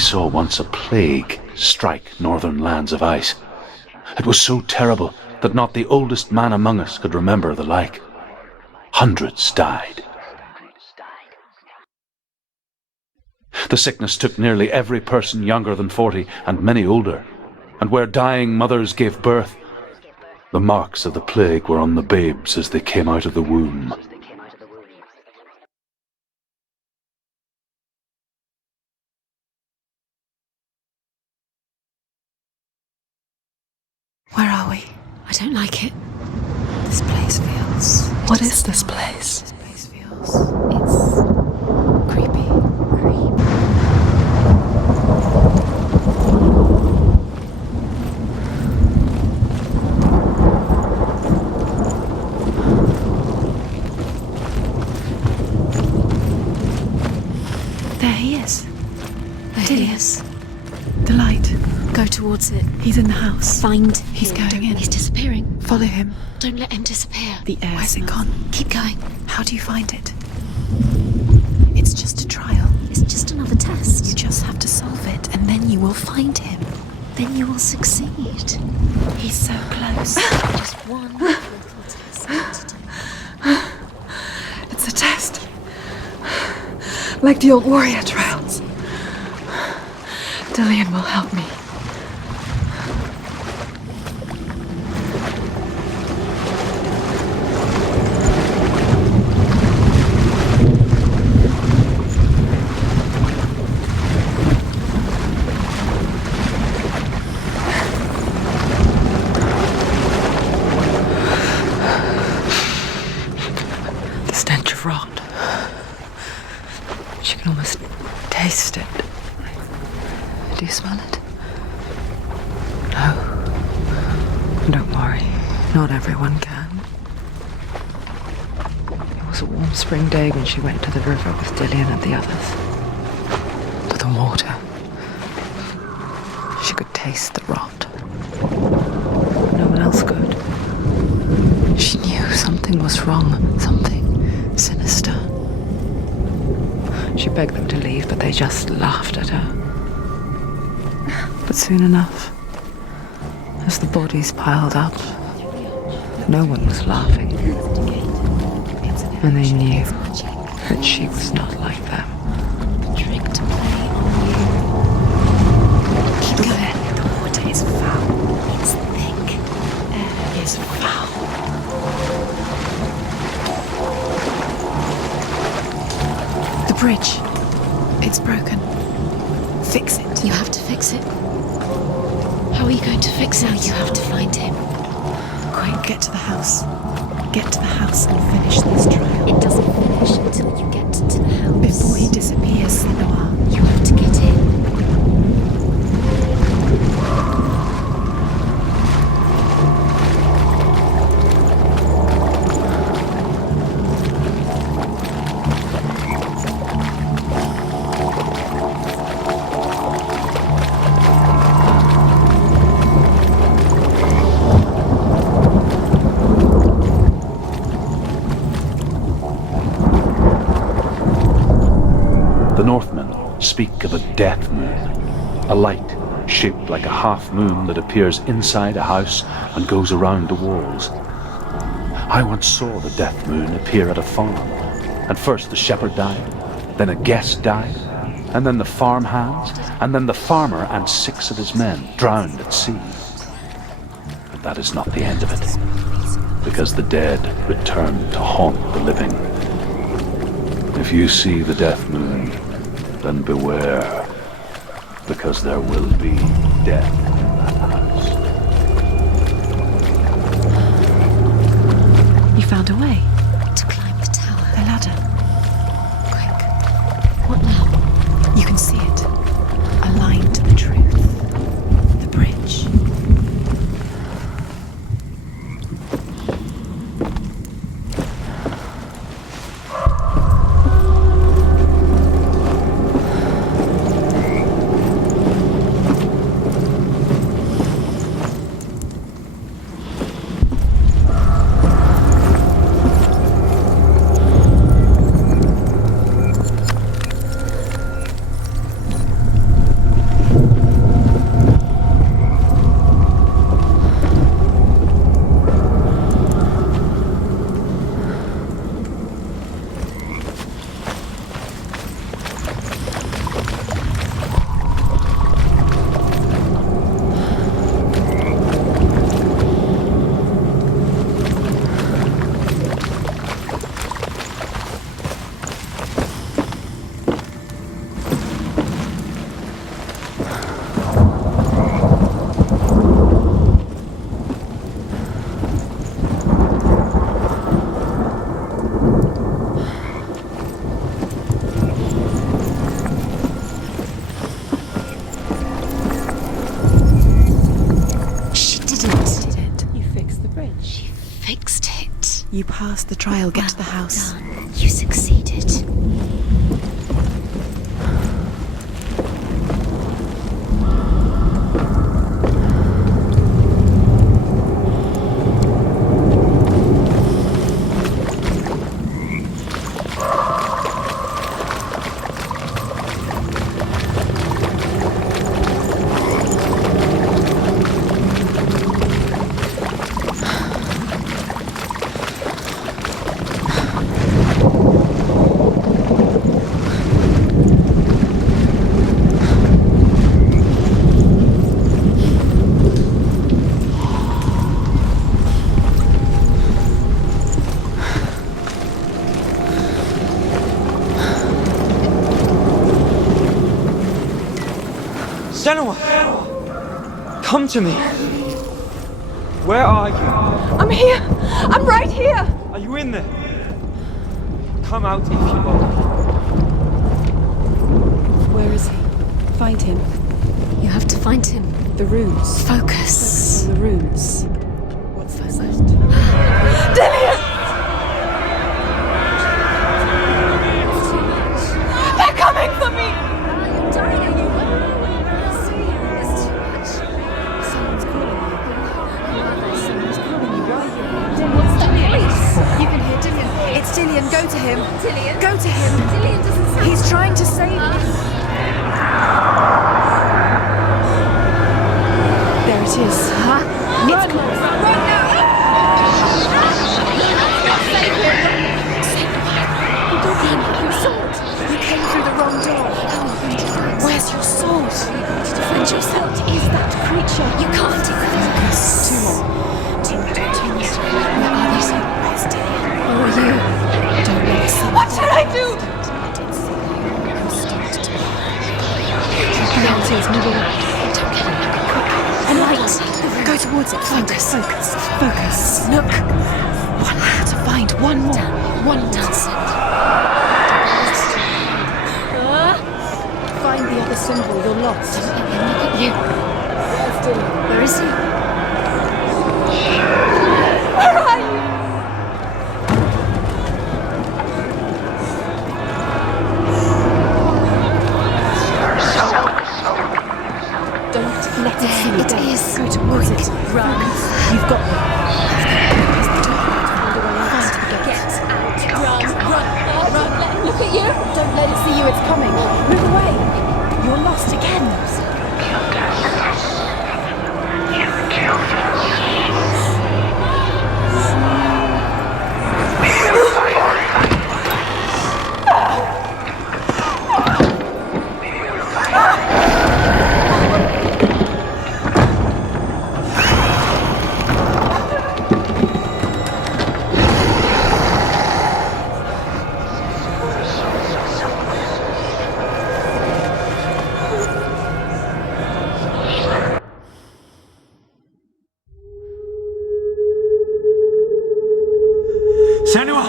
saw once a plague strike northern lands of ice. It was so terrible that not the oldest man among us could remember the like. Hundreds died. The sickness took nearly every person younger than 40 and many older, and where dying mothers gave birth, the marks of the plague were on the babes as they came out of the womb. Where are we? I don't like it. This place feels... What is this place? This place feels... It's... creepy. There he is. There he is. The light. Go towards it. He's in the house. Find He's him. going in. He's disappearing. Follow him. Don't let him disappear. The air. Where's it gone? Keep going. How do you find it? It's just a trial. It's just another test. You just have to solve it, and then you will find him. Then you will succeed. He's so close. Just one little test to do. It's a test. Like the old warrior trials. Dillian will help me. The stench of rot. She can almost taste it. Do you smell it? No. Don't worry. Not everyone can. It was a warm spring day when she went to the river with Dillian and the others. To the water. She could taste the rot. No one else could. She knew something was wrong. Something sinister. She begged them to leave, but they just laughed at her. But soon enough, as the bodies piled up, no one was laughing. And they knew that she was not like them. The trick to play on you. Keep going. The water is foul. It's thick. Air is foul. The bridge. It's broken. Fix it. You have to fix it. How are you going to fix it? You have to find him. Quick, get to the house. Get to the house and finish this trial. It doesn't finish until you get to the house. Before he disappears, Senua. You have to get in. The Northmen speak of a death moon, a light shaped like a half moon that appears inside a house and goes around the walls. I once saw the death moon appear at a farm, and first the shepherd died, then a guest died, and then the farm hands, and then the farmer and 6 of his men drowned at sea. But that is not the end of it, because the dead return to haunt the living. If you see the death moon, then beware, because there will be death in that house. You found a way. To climb the tower. The ladder. Quick. What now? You can see it. Aligned to the truth. The bridge. You passed the trial. Get to the house. Done. You succeeded. Senua! Come to me! Where are you? I'm here! I'm right here! Are you in there? Come out if you are. Where is he? Find him. You have to find him. The runes. Focus. On the runes. What's first? They're coming for me! You're dying, are you? It's too much. Someone's calling you. Someone's calling you. Why are you? What's that voice? You can hear Dillian. It's Dillian. Go to him. Dillian? Go to him. Dillian doesn't sound... He's trying to save you. There it is. Huh? It's close. Run now! Your sword. You came through the wrong door. Where's your sword? To defend yourself. What is that creature? You can't. Focus. Two more. Where are these? Where's Dillian? Where are you? Don't let us see. What should I do? Now it is. Move away. A light. Go towards it. Focus. Focus. Look. One more to find. One more. One more. Find the other symbol. You're lost. Look at you. Where is he? Where are you? Don't let it see you. It is. Go towards it. Run. You've got me. Press the door. Find the gate. Get out. Run. Run. Let him look at you. Don't let it see you. It's coming. Move away. You're lost again. Senua!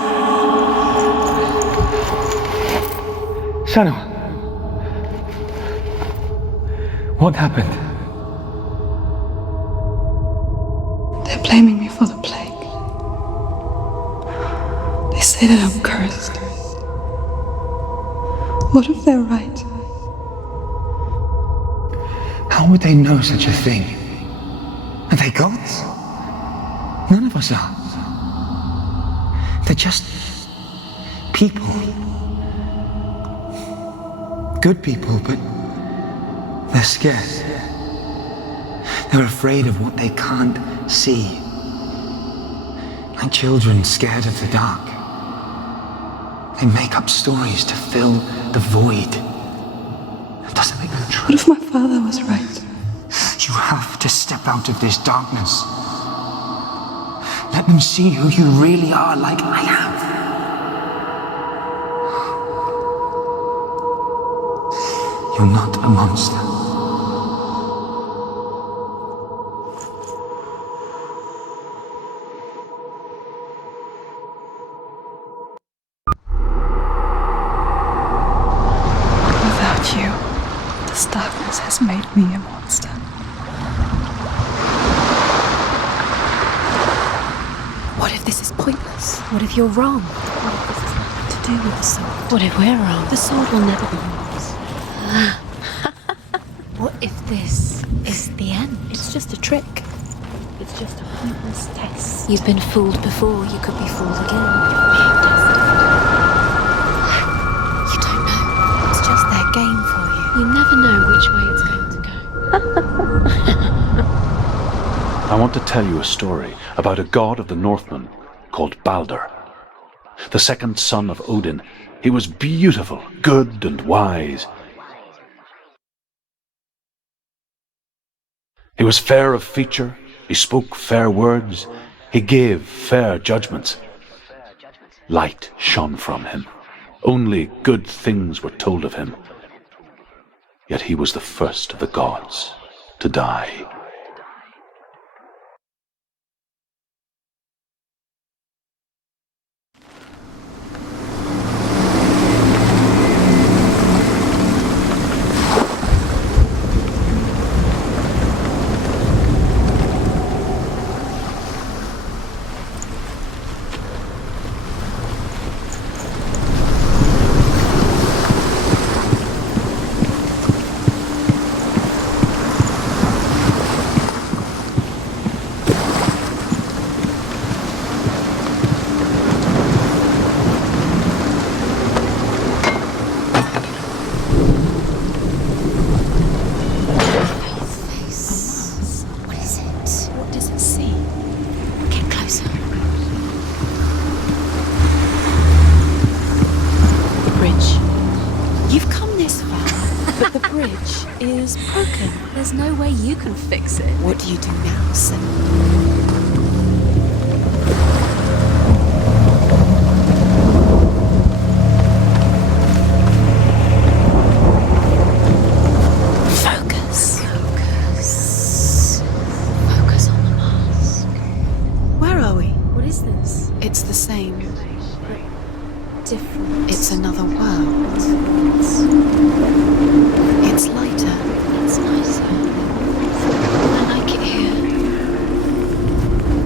Senua! What happened? They're blaming me for the plague. They say that I'm cursed. What if they're right? How would they know such a thing? Are they gods? None of us are. They're just people. Good people, but they're scared. They're afraid of what they can't see. Like children scared of the dark. They make up stories to fill the void. That doesn't make them true. What if my father was right? You have to step out of this darkness. Let them see who you really are, like I have. You're not a monster. Without you, this darkness has made me a monster. What if this is pointless? What if you're wrong? What if this has nothing to do with the sword? What if we're wrong? The sword will never be yours. What if this is the end? It's just a trick. It's just a pointless test. You've been fooled before, you could be fooled again. Being tested. You don't know. It's just their game for you. You never know which way it's going to go. I want to tell you a story about a god of the Northmen called Balder. The second son of Odin. He was beautiful, good and wise. He was fair of feature, he spoke fair words, he gave fair judgments. Light shone from him. Only good things were told of him. Yet he was the first of the gods to die. Is broken. There's no way you can fix it. What do you do now, Senua? Focus. Focus on the mask. Where are we? What is this? It's the same. Different. It's another world. It's lighter. It's nicer. I like it here.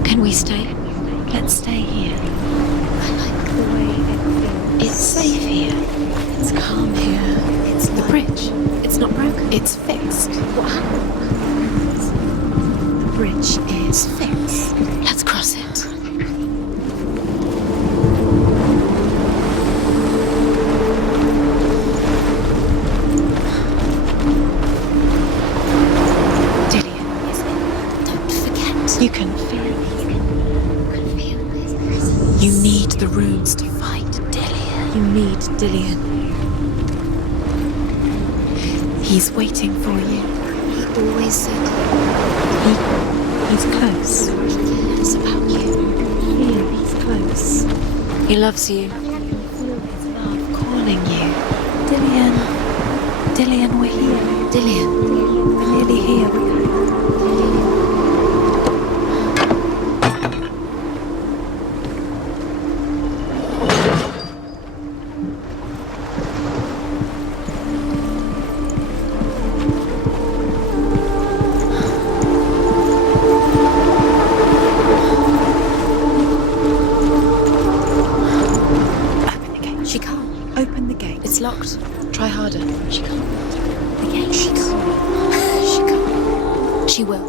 Can we stay? Let's stay here. I like the way it feels. It's safe here. It's calm here. It's the bridge. It's not broken. It's fixed. What happened? The bridge is fixed. Let's cross it. You can feel it. You need the runes to fight Dillion. You need Dillion. He's waiting for you. He always said he's close. He cares about you. Feel he's close. He loves you. You can feel his love calling you. Dillion. Dillion, we're here. Dillion. We're nearly here. It's locked. Try harder. She can't. The gate. She can't. She can't. She will.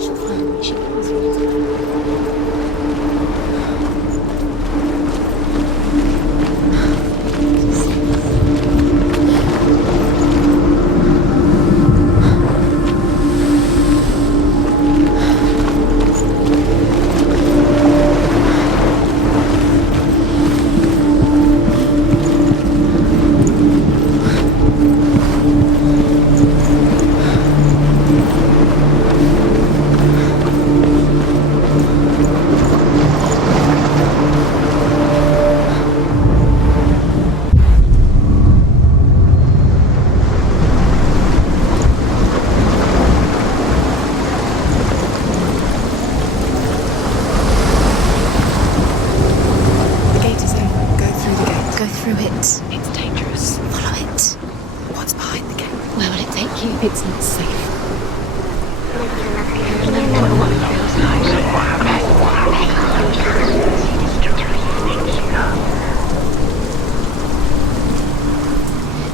She'll find me. She knows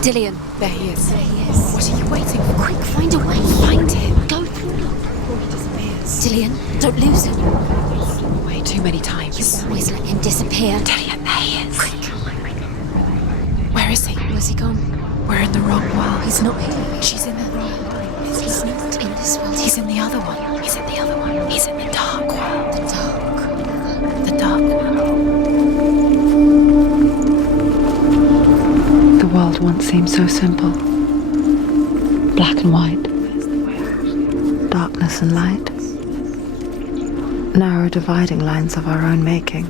Dillian. There he is. There he is. What are you waiting for? Quick, find a way. Find him. Go through. Before he disappears. Dillian, don't lose him. Way too many times. You always let him disappear. Dillian, there he is. Quick. Where is he? Where's he gone? We're in the wrong world. He's not here. She's in the wrong world. He's not in this world. He's in the other one. He's in the other one. He's in the dark world. the dark. The dark world. The world once seemed so simple. Black and white. Darkness and light. Narrow dividing lines of our own making.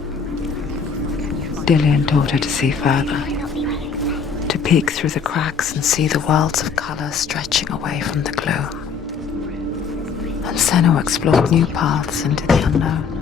Dillian taught her to see further. To peek through the cracks and see the worlds of colour stretching away from the gloom. And Senua explored new paths into the unknown.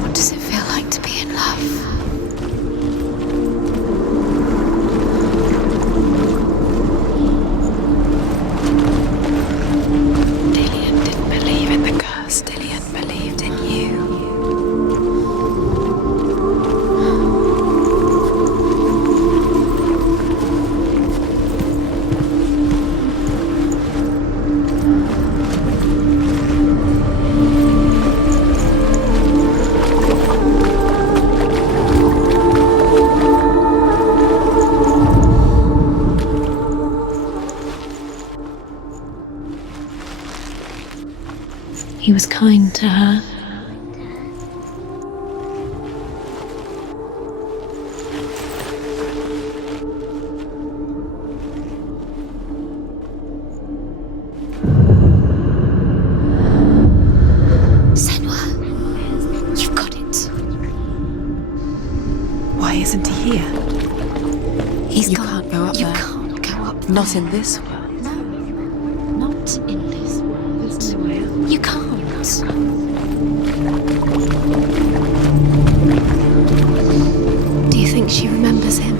What does it feel like to be in love? Dillian didn't believe in the curse. Dillian believed in you. He was kind to her. Senua, you've got it. Why isn't he here? He's You gone. can't go up You there. can't go up. Not in this world. No, not in this world. You can't. Do you think she remembers him?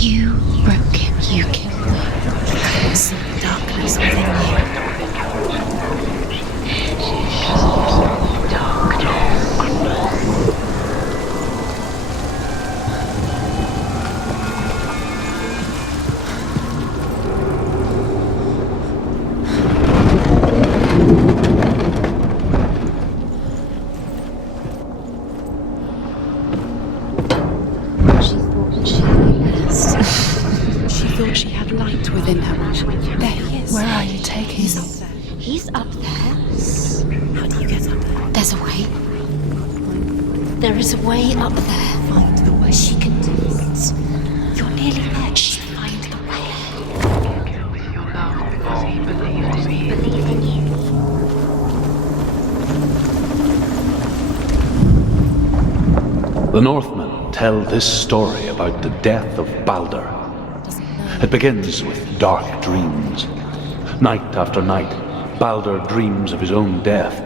You broke him. You killed him. There's darkness within you. She thought she was. She thought she had light within her. There he is. Where are you taking He's him? up there. He's up there. How do you get up there? There's a way. There is a way up there. Find the way. She can do it. You're nearly there. She'll find the way. Believe in you. The Northmen tell this story about the death of Baldur. It begins with dark dreams. Night after night, Baldur dreams of his own death,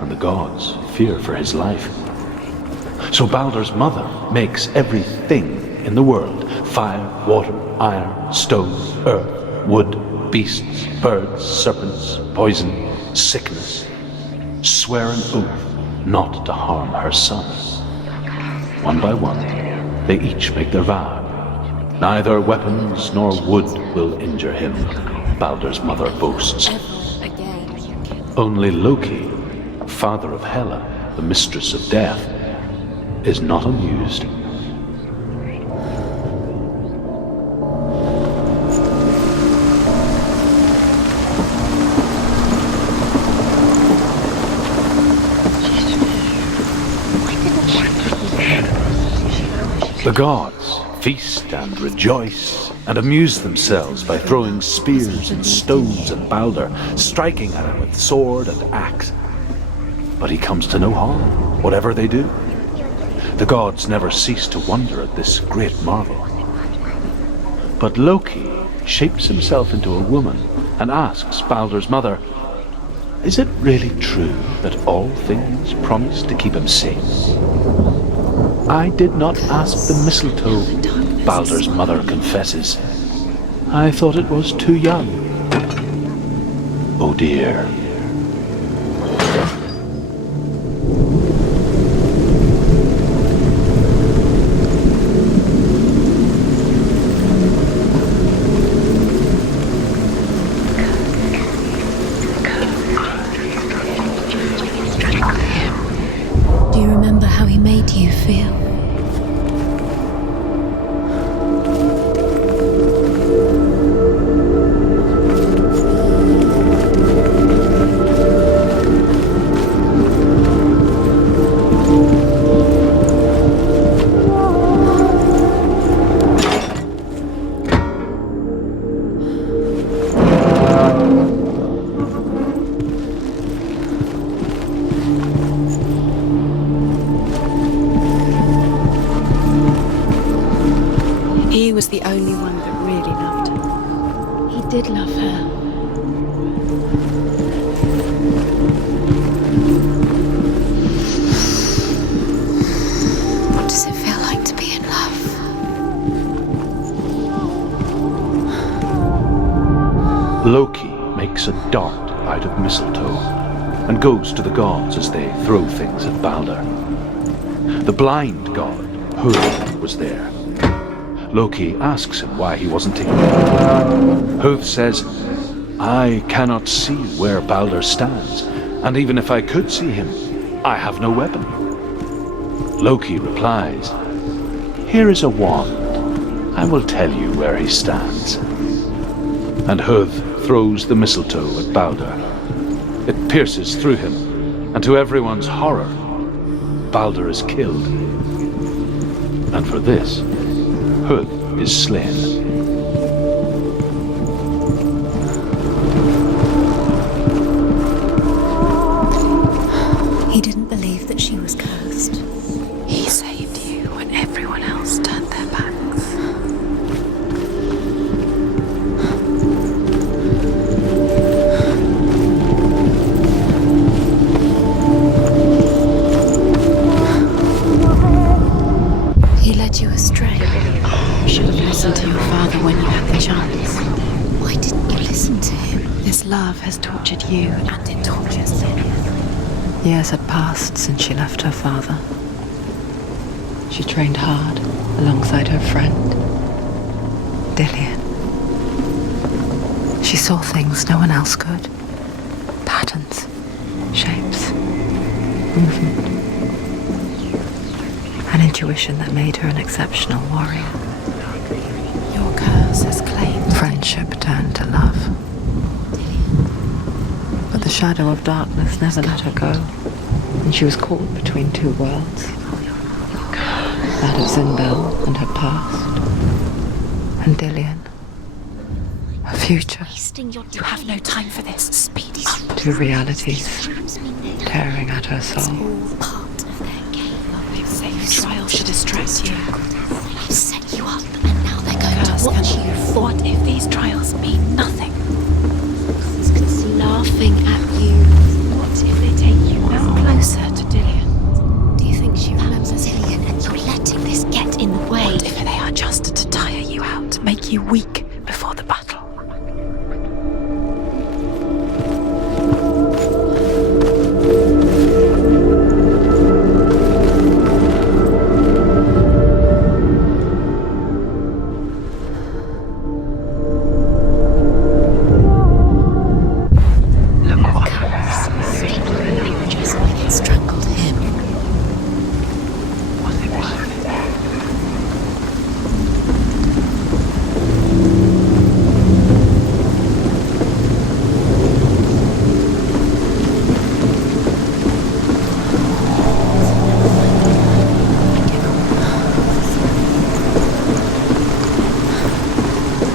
and the gods fear for his life. So Baldur's mother makes everything in the world: fire, water, iron, stone, earth, wood, beasts, birds, serpents, poison, sickness, swear an oath not to harm her son. One by one, they each make their vow. Neither weapons nor wood will injure him, Baldur's mother boasts. Only Loki, father of Hela, the mistress of death, is not amused. The gods feast and rejoice, and amuse themselves by throwing spears and stones at Balder, striking at him with sword and axe. But he comes to no harm, whatever they do. The gods never cease to wonder at this great marvel. But Loki shapes himself into a woman and asks Balder's mother, "Is it really true that all things promise to keep him safe?" "I did not ask the mistletoe," Balder's mother confesses. "I thought it was too young." Oh dear. Do you remember how he made you feel? He was the only one that really loved her. He did love her. What does it feel like to be in love? Loki makes a dart out of mistletoe and goes to the gods as they throw things at Balder. The blind god, Hur, was there. Loki asks him why he wasn't taken. Hur says, "I cannot see where Balder stands, and even if I could see him, I have no weapon." Loki replies, "Here is a wand. I will tell you where he stands." And Hur throws the mistletoe at Balder. It pierces through him, and to everyone's horror, Balder is killed. And for this, Hur is slain. He didn't believe that she was cursed. He saved you when everyone else turned their backs. He led you astray. You should have listened to your father when you had the chance. Why didn't you listen to him? This love has tortured you, and it tortures Senua. Years had passed since she left her father. She trained hard alongside her friend, Dillian. She saw things no one else could. Patterns, shapes, movement. An intuition that made her an exceptional warrior. Your curse has claimed friendship turned to love. But the shadow of darkness never let her go, and she was caught between two worlds. That of Zindel and her past, and Dillian, her future. You have no time for this. Speed is Two realities tearing at her soul. all part of their game. Trial should distract you. They've set you up, and now they're going to watch you fall. What if these trials mean nothing? He's laughing at you. What if they take you no closer to Dillian? Do you think she remembers Dillian and you're letting this get in the way? What if they are just to tire you out, make you weak before the battle? Just like it strangled him. Was it worth it?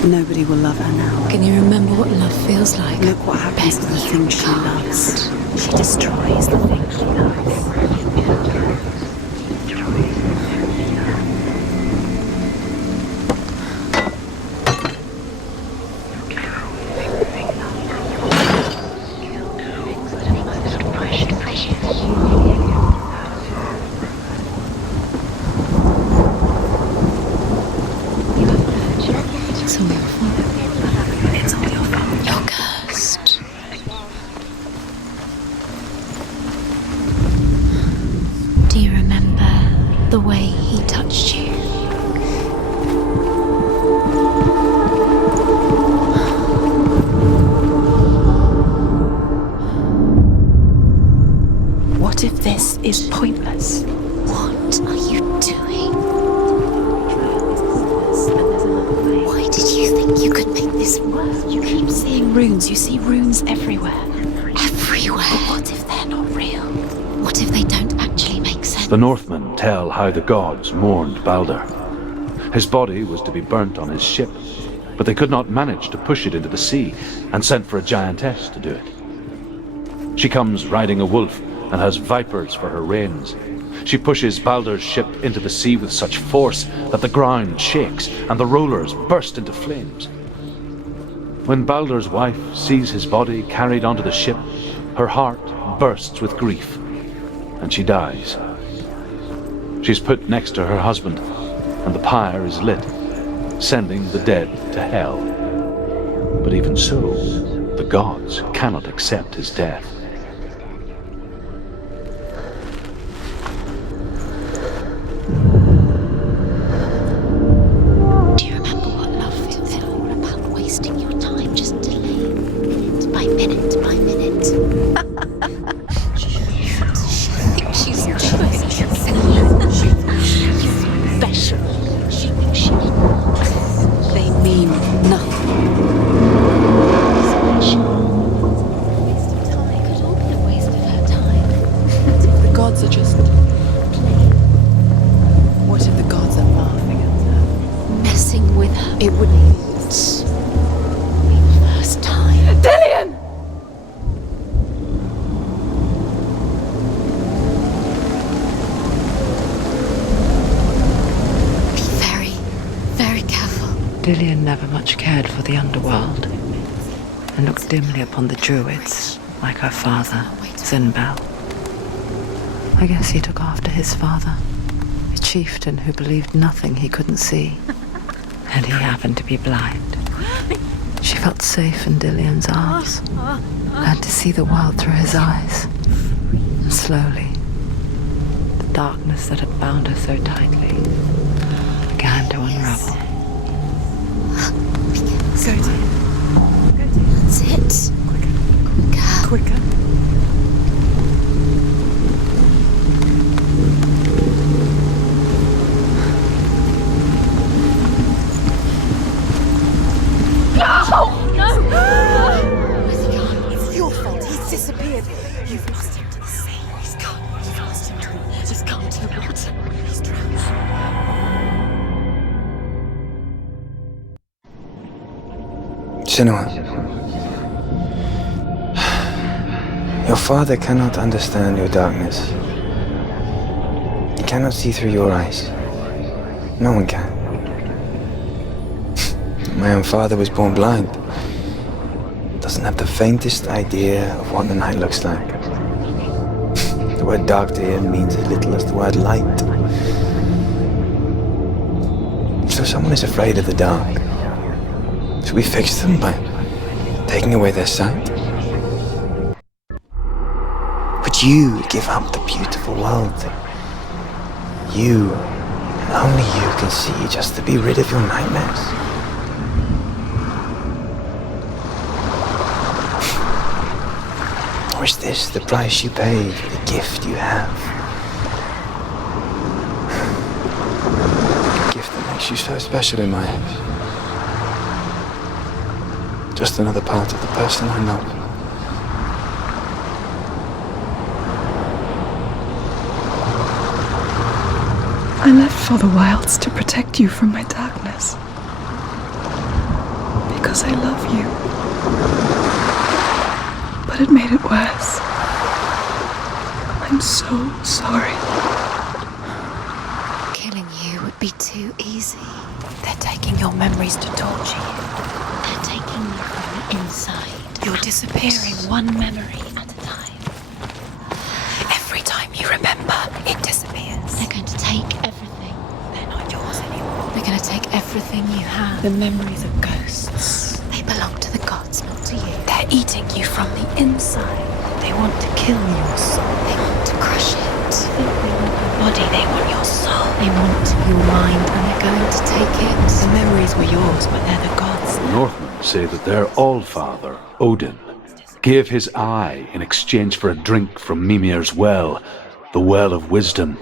Nobody will love her now. Can you remember what love feels like? Look what happens to the things she loves. She destroys the things she loves. It's all your fault. You're cursed. Do you remember the way he touched you? What if this is pointless? What are you doing? Why did you think you could make this work? You keep seeing runes. You see runes everywhere. Everywhere. But what if they're not real? What if they don't actually make sense? The Northmen tell how the gods mourned Balder. His body was to be burnt on his ship, but they could not manage to push it into the sea and sent for a giantess to do it. She comes riding a wolf and has vipers for her reins. She pushes Balder's ship into the sea with such force that the ground shakes and the rollers burst into flames. When Balder's wife sees his body carried onto the ship, her heart bursts with grief, and she dies. She's put next to her husband, and the pyre is lit, sending the dead to hell. But even so, the gods cannot accept his death. Do you remember what love feels all about? Wasting your time just delaying, minute by minute by minute. She's doing special. She thinks she. They mean nothing. Waste of time. It could all be a waste of her time. The gods are just... What if the gods are laughing at her? Messing with her. It would be the first time. Dillian! Be very, very careful. Dillian never much cared for the underworld and looked dimly upon the druids, like her father, Zinbel. I guess he took after his father, a chieftain who believed nothing he couldn't see, and he happened to be blind. She felt safe in Dillian's arms, learned to see the world through his eyes. And slowly, the darkness that had bound her so tightly began to unravel. That's it. Quicker. It's your fault. He's disappeared. You've lost him to the sea. He's gone. You've lost him to it. Just gone to the water. He's drowned. Senua, your father cannot understand your darkness. He cannot see through your eyes. No one can. My own father was born blind. Doesn't have the faintest idea of what the night looks like. The word dark to him means as little as the word light. So someone is afraid of the dark. Should we fix them by taking away their sight? Would you give up the beautiful world that you, and only you, can see just to be rid of your nightmares? Or is this the price you pay for the gift you have? A gift that makes you so special in my eyes. Just another part of the person I love. I left for the wilds to protect you from my darkness. because I love you. But it made it worse. I'm so sorry. Killing you would be too easy. They're taking your memories to torture you. They're taking you from the inside. You're disappearing one memory at a time. Every time you remember, it disappears. They're going to take everything. They're not yours anymore. They're going to take everything you have. The memories of ghosts. They belong to the gods, not to you. They're eating you from the inside. They want to kill your soul. They want to crush it. They want your body. They want your soul. They want your mind, and they're going to take it. The memories were yours, but they're the gods. The Northmen say that their Allfather, Odin, gave his eye in exchange for a drink from Mimir's well, the Well of Wisdom.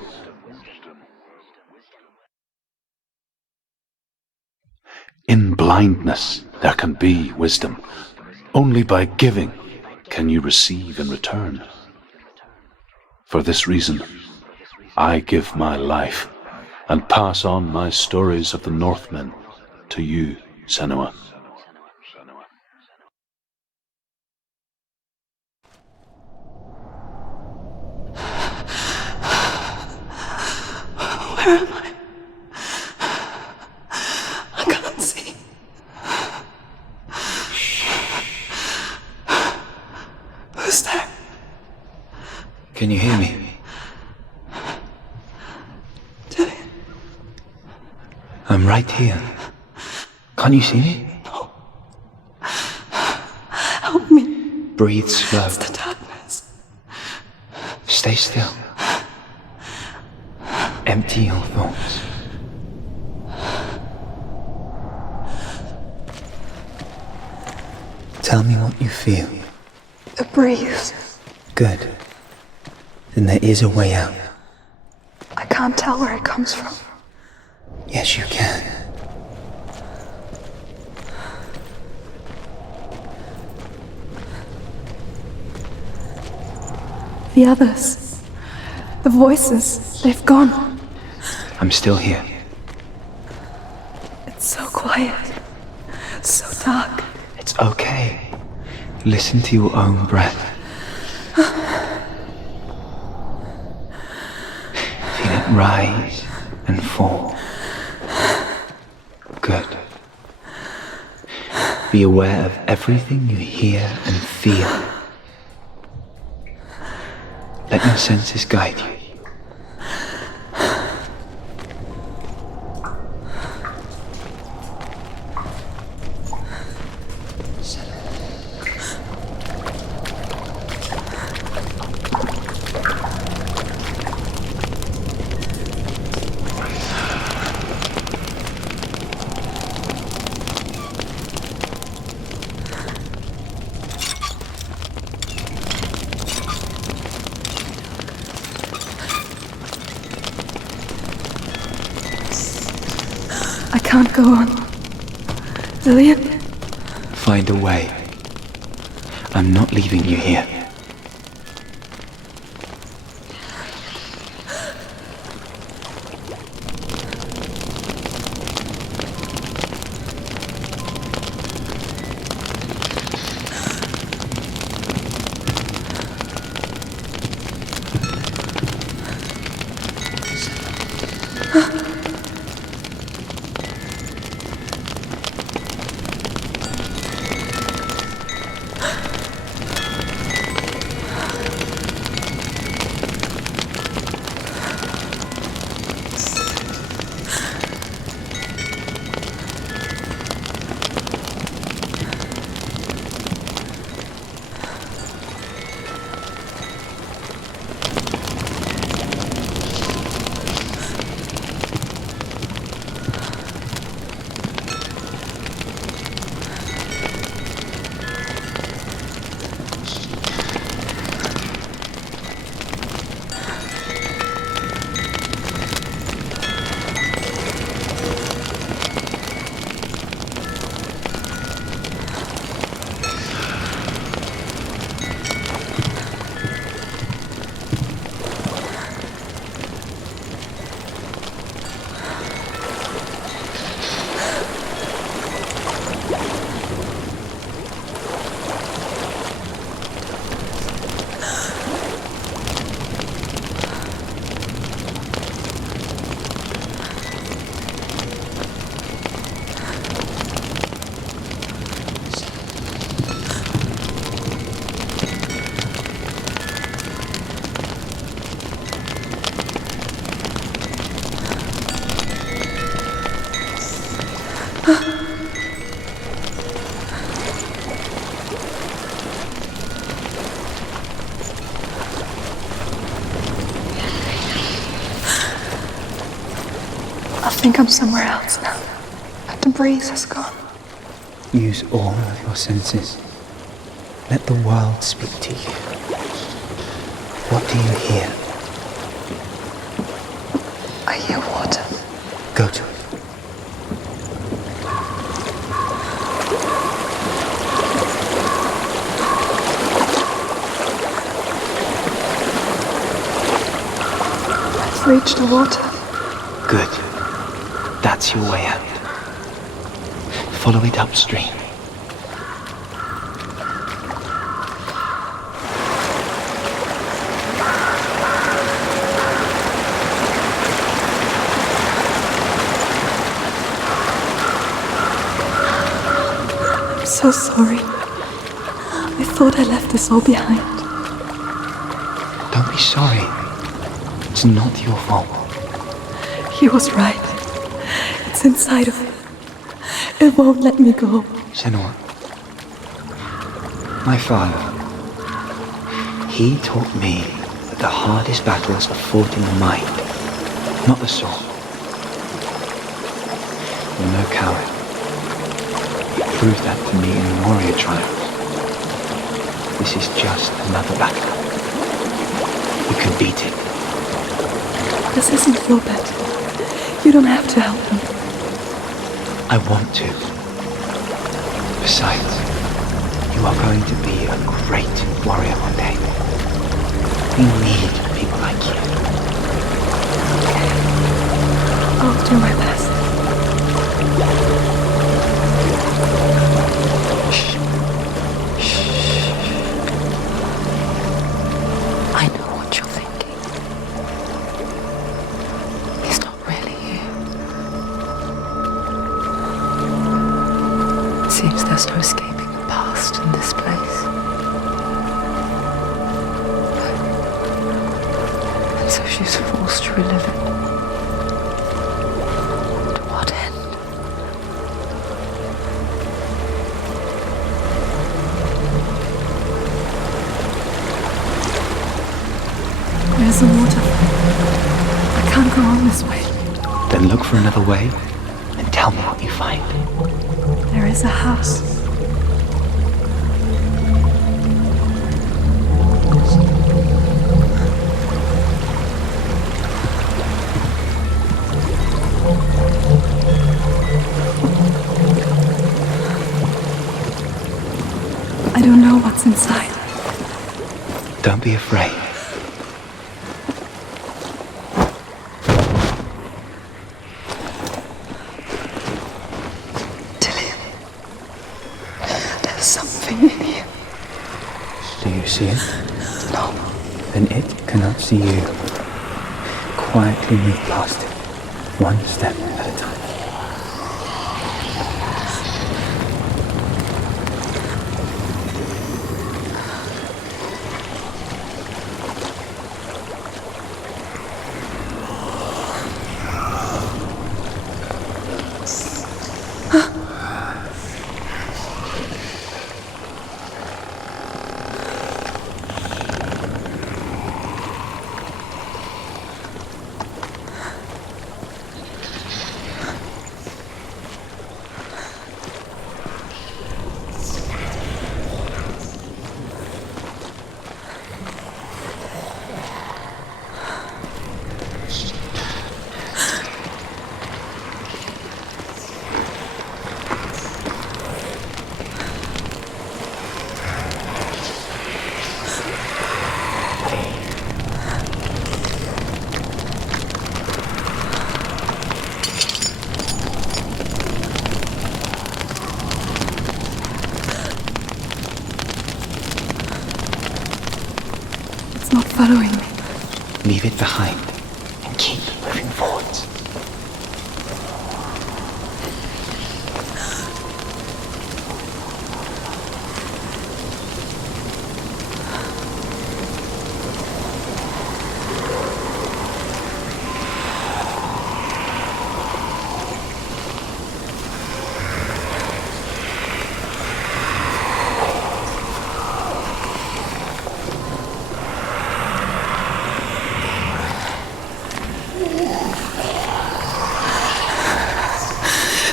In blindness, there can be wisdom. Only by giving can you receive in return. For this reason, I give my life and pass on my stories of the Northmen to you, Senua. Where am I? I can't see. Who's there? Can you hear me? Dillian. I'm right here. Can't you see me? No. Help me. Breathe slow. It's the darkness. Stay still. Empty your thoughts. Tell me what you feel. The breeze. Good. Then there is a way out. I can't tell where it comes from. Yes, you can. The others. The voices. They've gone. I'm still here. It's so quiet. So dark. It's okay. Listen to your own breath. Feel it rise and fall. Good. Be aware of everything you hear and feel. Let your senses guide you. I can't go on. Dillian? Find a way. I'm not leaving you here. think I'm somewhere else now. That the breeze has gone. Use all of your senses. Let the world speak to you. What do you hear? I hear water. Go to it. I've reached the water. Good. That's your way out. Follow it upstream. I'm so sorry. I thought I left this all behind. Don't be sorry. It's not your fault. He was right. It's inside of me. It won't let me go. Senua. My father. He taught me that the hardest battles are fought in the mind, not the sword. You're no coward. You proved that to me in the warrior trials. This is just another battle. You can beat it. This isn't your battle. You don't have to help me. I want to. Besides, you are going to be a great warrior one day. We need people like you. I'll do my best. I know what you're thinking. He's not really here. It seems there's no escaping the past in this place. And so she's forced to relive it. To what end? There's a waterfall. I can't go on this way. Then look for another way and tell me what you find. There is a house. I don't know what's inside. Don't be afraid. There's something in here. Do you see it? No. Then it cannot see you. Quietly move past it, one step at a time. It's not following me. Leave it behind and keep moving forwards.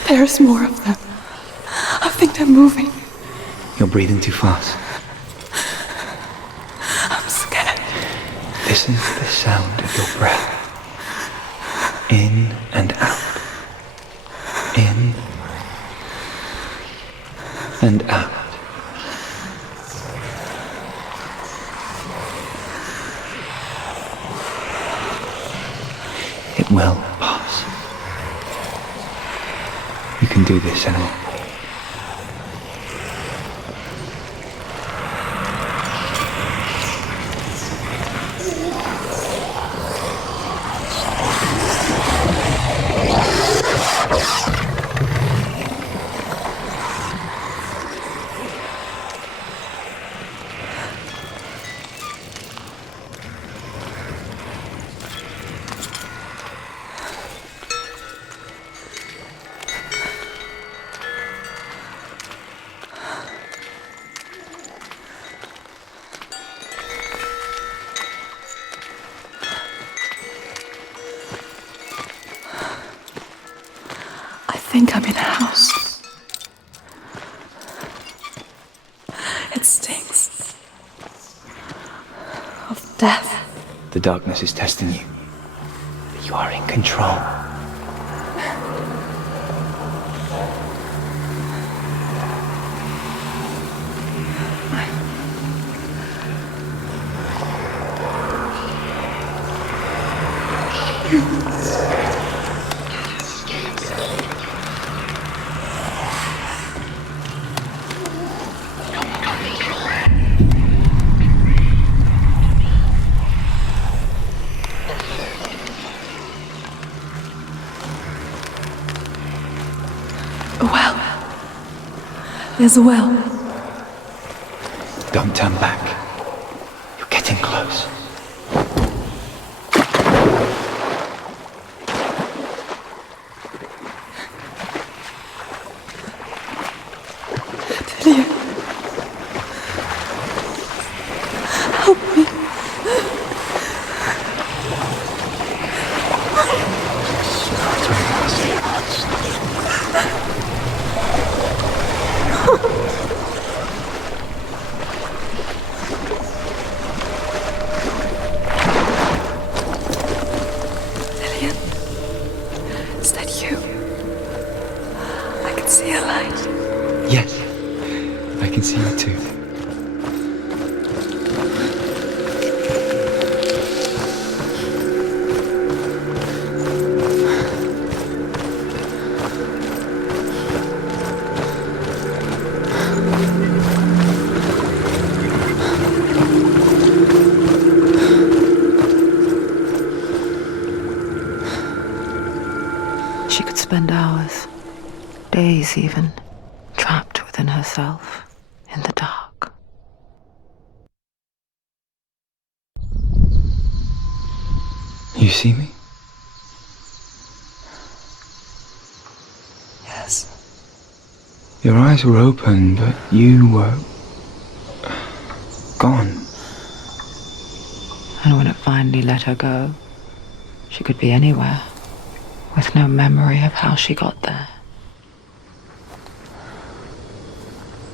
There's more of them. I think they're moving. You're breathing too fast. I'm scared. Listen to the sound of your breath. In and out. In and out. It will pass. You can do this, Senua. I think I'm in a house. It stinks of death. The darkness is testing you. You are in control. A well. There's a well. Don't turn back. You're getting close. Dillian. Help me. Dillian. Is that you? I can see a light. Yes, I can see you too. She could spend hours, days even, trapped within herself, in the dark. You see me? Yes. Your eyes were open, but you were gone. And when it finally let her go, she could be anywhere, with no memory of how she got there.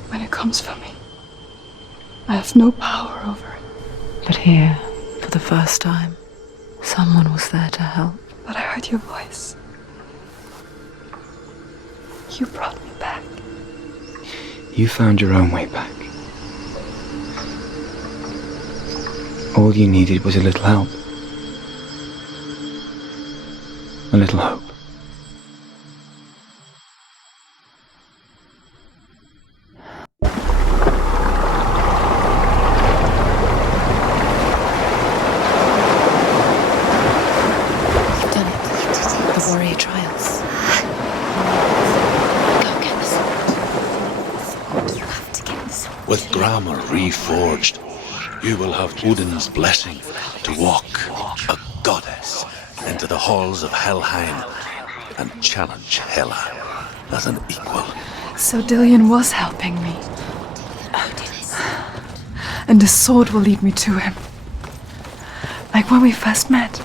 When it comes for me, I have no power over it. But here, for the first time, someone was there to help. But I heard your voice. You brought me back. You found your own way back. All you needed was a little help. A little hope. You've done it. The warrior trials. Go get the sword. You have to get the sword. With grammar reforged, you will have Odin's blessing to walk, a goddess, into the halls of Helheim and challenge Hela as an equal. So Dillian was helping me. And the sword will lead me to him. Like when we first met.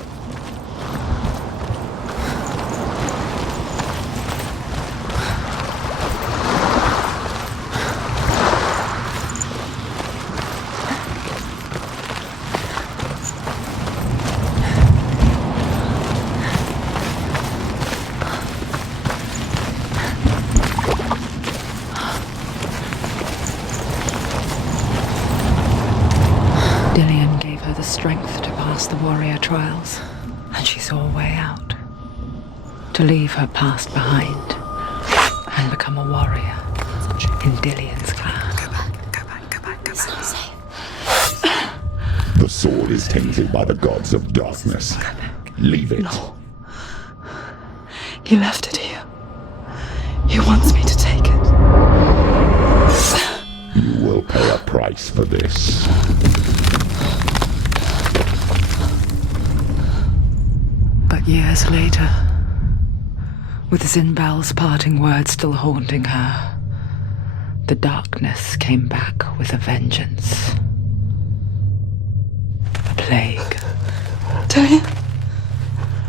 strength to pass the warrior trials, and she saw a way out. To leave her past behind and become a warrior in Dillion's clan. Go back. It's not safe. The sword is tainted by the gods of darkness. Leave it. No. He left it here. He wants me to take it. You will pay a price for this. But years later, with Zinbal's parting words still haunting her, the darkness came back with a vengeance. A plague. Dillion?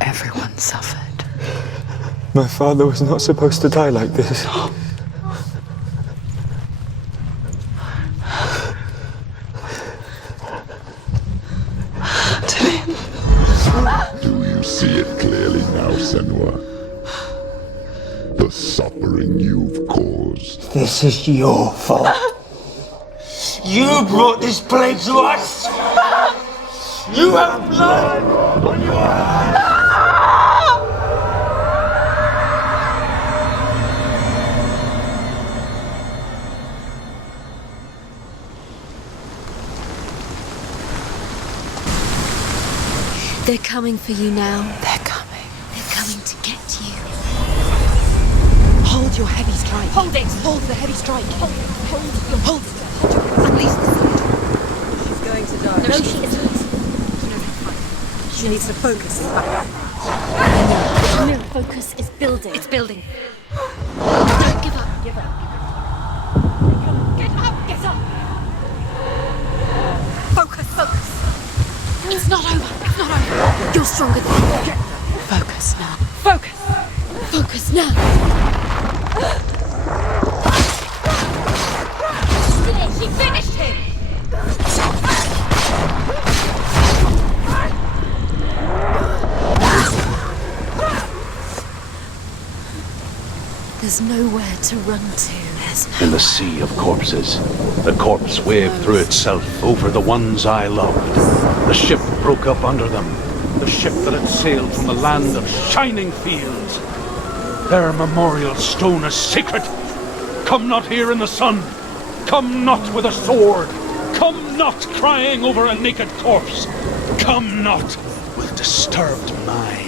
Everyone suffered. My father was not supposed to die like this. Dillion. Do you see it clearly now, Senua? The suffering you've caused. This is your fault. You brought this plague to us! You have blood on your hands! They're coming for you now. They're coming. They're coming to get you. Hold your heavy strike. Hold it. Hold the heavy strike. Hold it. Unleash the sword. She's going to die. No, she isn't. She needs to focus. No, focus is building. It's building. Don't give up. Give up. Get up. Get up. Focus. It's not over. It's not over. You're stronger than me. Focus now. Focus now. She finished him. There's nowhere to run to. In the sea of corpses, the corpse waved through itself over the ones I loved. The ship broke up under them, the ship that had sailed from the land of shining fields. Their memorial stone is sacred. Come not here in the sun. Come not with a sword. Come not crying over a naked corpse. Come not with disturbed mind.